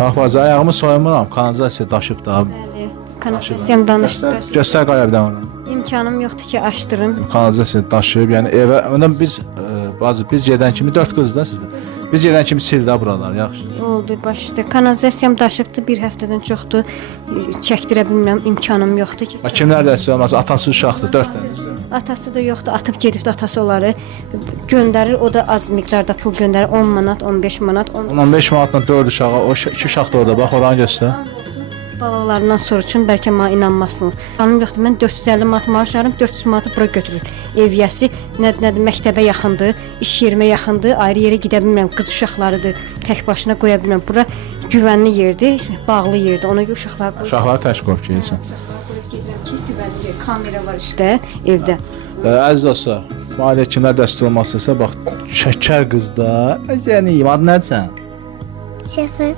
Bax, bazı ayağımı soymuram, kanalizasiya daşıb da. Bəli, kanalizasiyam danışdı. Göstər qayardan onu. İmkanım yoxdur ki, açdırım. Kanalizasiya daşıb, yəni evə, ondan biz gedən kimi 4 qız da sizdə. Biz gedən kimi sildə buralar, yaxşı. Oldu başda. Kanalizasiyam daşıbdı, bir həftədən çoxdur. Çəkdirə bilmirəm, imkanım yoxdur ki. Kimlər də istəyir, atası uşaqdır, 4 dənə. Atası da yoxdur, atıb gedibdi atası onları. Göndərir, o da az miqdarda pul göndərir. 10 manat, 15 manat. 15 manatla 4 uşağa, o 2 uşaq da orada, bax oranı göstər. Balalarından soruşun, bəlkə mənə inanmazsınız. Anım yoxdur, mən 450 manat maaş alıram, 400 manatı bura götürür. Eviyyəsi nədir, məktəbə yaxındır, iş yerimə yaxındır, ayrı yerə gedə bilmirəm, qız uşaqlarıdır, tək başına qoya bilmirəm. Bura güvənli yerdir, bağlı yerdir, ona görə uşaqlar qoyur. Uşaqları tək qoyub gəlsən. Güvənli yer, kamera var üstdə, evdə. Əziz dostlar, maliyyə kimlər dəstək olmaq istəsə, bax, şəkər qızda, əzəniyim, adı nədir sən? Şəfə.